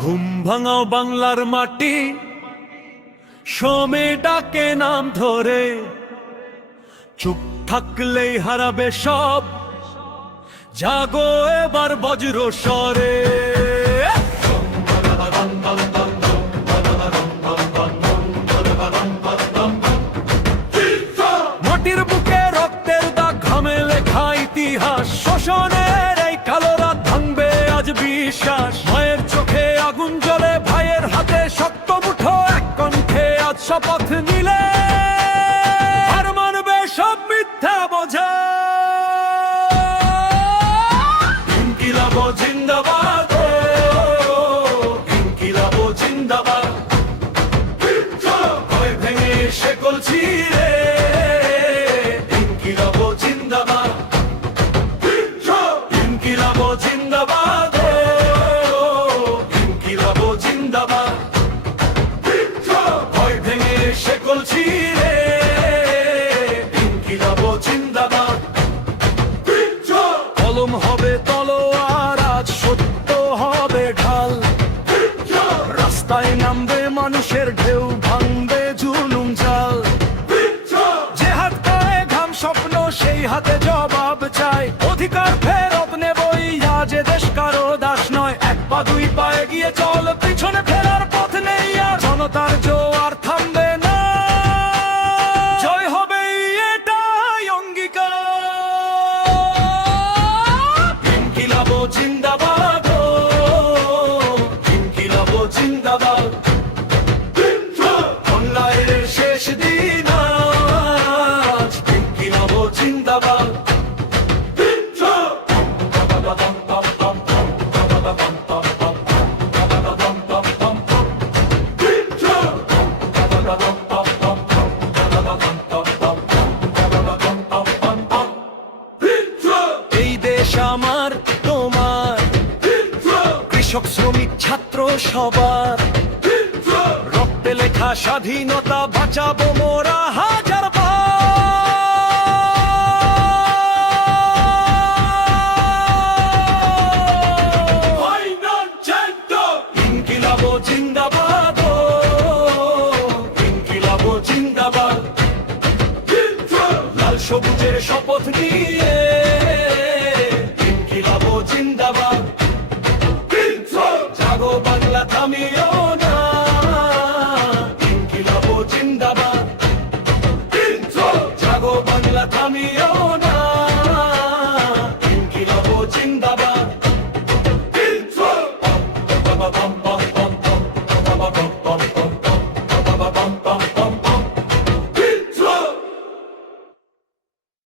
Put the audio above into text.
ঘুম ভাঙাও বাংলার মাটি, সময় ডাকে নাম ধরে, চুপ থাকলেই হারাবে সব, জাগো এবার বজ্র স্বরে। মাটির বুকে রক্তের দাগ, ঘামে লেখা ইতিহাস, শোষণের এই কালো রাত ভাঙবে আজ বিশ্বাস। মায়ের চোখে আগুন জ্বলে, ভাইয়ের হাতে শক্ত মুঠো, এক কণ্ঠে আজ শপথ নিলে আর মানবে সব মিথ্যা বোঝা। ইনকিলাব জিন্দাবাদ, ইনকিলাব জিন্দাবাদ, ভয় ভেঙে শেকল ছিঁড়ে, ইনকিলাব জিন্দাবাদ, ইনকিলাব জিন্দাবাদ, ইনকিলাব জিন্দাবাদ, ভয় ভেঙে শেকল ছিঁড়ে, ইনকিলাব জিন্দাবাদ। কলম হবে তলোয়ার, আজ সত্য হবে ঢাল, রাস্তায় নামবে মানুষের ঢেউ, ভাঙবে জুলুম জাল। যে হাত পায়ে ঘাম স্বপ্ন, সেই হাতে জবাব চাই, অধিকার ফেরত নেবই, আজ এ দেশ কারো দাস নয়। এক পা দুই পা এগিয়ে চল, পিছনে ফেরার পথ নেই আর, জনতার জোয়ার থামবে না, জয় হবে এটাই অঙ্গীকার। ইনকিলাব জিন্দাবাদ, ইনকিলাব জিন্দাবাদ, অন্যায়ের শেষ দিন আজ, ইনকিলাব জিন্দাবাদ। এই দেশ আমার তোমার, কৃষক শ্রমিক ছাত্র সবার, রক্তে লেখা স্বাধীনতা বাঁচাবো মোরা হাজার বার। ইনকিলাব জিন্দাবাদ, ইনকিলাব জিন্দাবাদ, লাল সবুজের শপথ নিয়ে, ইনকিলাব জিন্দাবাদ, জাগো বাংলা থামিও না, ইনকিলাব জিন্দাবাদ, জাগো বাংলা থামিও না।